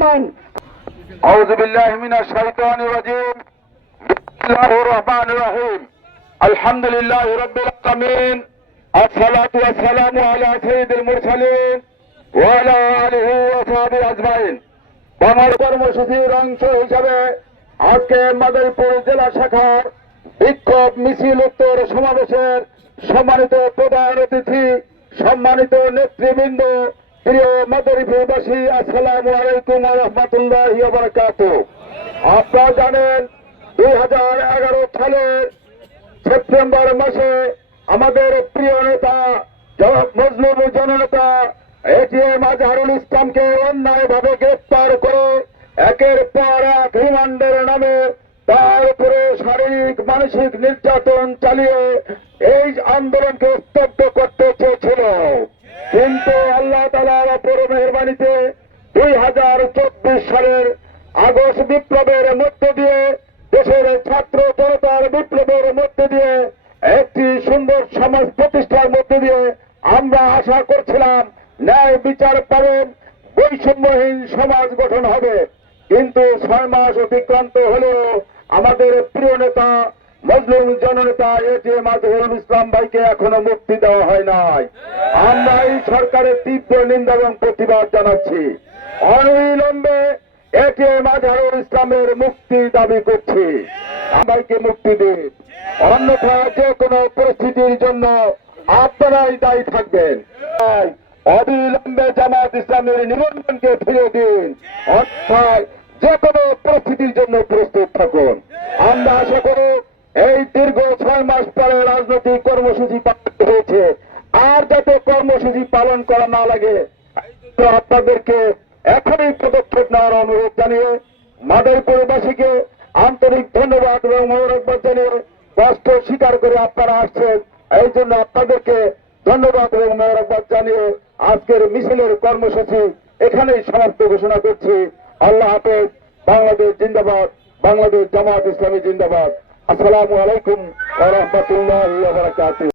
রহমান। আউযু বিল্লাহি মিনাশ শাইতানির রাজীম। বিসমিল্লাহির রহমানির রহিম। আলহামদুলিল্লাহি রাব্বিল আলামিন। আসসালাতু ওয়াসসালামু আলা সাইয়্যিদিল মুরসালিন ওয়া আলা আলিহি ওয়া সাহবিহি আজমাইন। বাংলার কর্মসূচির অংশ হিসাবে আজকে মাদারীপুর জেলা শাখার বিক্ষোভ মিছিল উত্তর সমাবেশের সম্মানিত প্রধান অতিথি, সম্মানিত নেতৃবৃন্দ, প্রিয় মাদারীপুরবাসী, আসসালামু আলাইকুম ওয়া রাহমাতুল্লাহি ওয়া বারাকাতুহু। আপনারা জানেন 2011 সালের সেপ্টেম্বর মাসে আমাদের প্রিয় নেতা মজলুম জননেতা এটিএম আজহারুল ইসলামকে অন্যায়ভাবে গ্রেফতার করে একের পর এক রিমান্ডের নামে তার উপরে শারীরিক মানসিক নির্যাতন চালিয়ে এই আন্দোলনকে স্তব্ধ করতে চেয়েছিল। কিন্তু আল্লাহ তাআলার অপর মেহেরবানিতে 2024 সালের আগস্ট বিপ্লবের মধ্য দিয়ে, দেশের ছাত্র জনতার বিপ্লবের মধ্য দিয়ে, একটি সুন্দর সমাজ প্রতিষ্ঠার মধ্য দিয়ে আমরা আশা করছিলাম ন্যায় বিচার পাবেন, বৈষম্যহীন সমাজ গঠন হবে। কিন্তু 6 মাস অতিক্রান্ত হলেও আমাদের প্রিয় নেতা মজলুম জননেতা এটিএম আজহারুল ইসলাম ভাইকে এখনো মুক্তি দেওয়া হয় নাই। আমরা এই সরকারের তীব্র নিন্দা এবং প্রতিবাদ জানাচ্ছি। অবিলম্বে এটিএম আজহারুল ইসলামের মুক্তি দাবি করছি। আমাকে মুক্তি দিন, অন্যথায় যে কোনো পরিস্থিতির জন্য আপনারাই দায়ী থাকবেন। অবিলম্বে জামাত ইসলামের নিবন্ধনকে ফিরে দিন, অর্থাৎ যে কোনো পরিস্থিতির জন্য প্রস্তুত থাকুন। আমরা আশা করি এই দীর্ঘ 6 মাস পরে রাজনৈতিক কর্মসূচি পালন হয়েছে, আর যাতে কর্মসূচি পালন করা না লাগে আপনাদেরকে এখনই পদক্ষেপ নেওয়ার অনুরোধ জানিয়ে মাদারীপুরবাসীকে আন্তরিক ধন্যবাদ এবং মোবারকবাদ জানিয়ে, কষ্ট স্বীকার করে আপনারা আসছেন এই জন্য আপনাদেরকে ধন্যবাদ এবং মোবারকবাদ জানিয়ে আজকের মিছিলের কর্মসূচি এখানেই সমাপ্ত ঘোষণা করছি। আল্লাহ হাফেজ। বাংলাদেশ জিন্দাবাদ। বাংলাদেশ জামাত ইসলামী জিন্দাবাদ। আসসালামু আলাইকুম ওয়া রাহমাতুল্লাহি ওয়া বারাকাতুহু।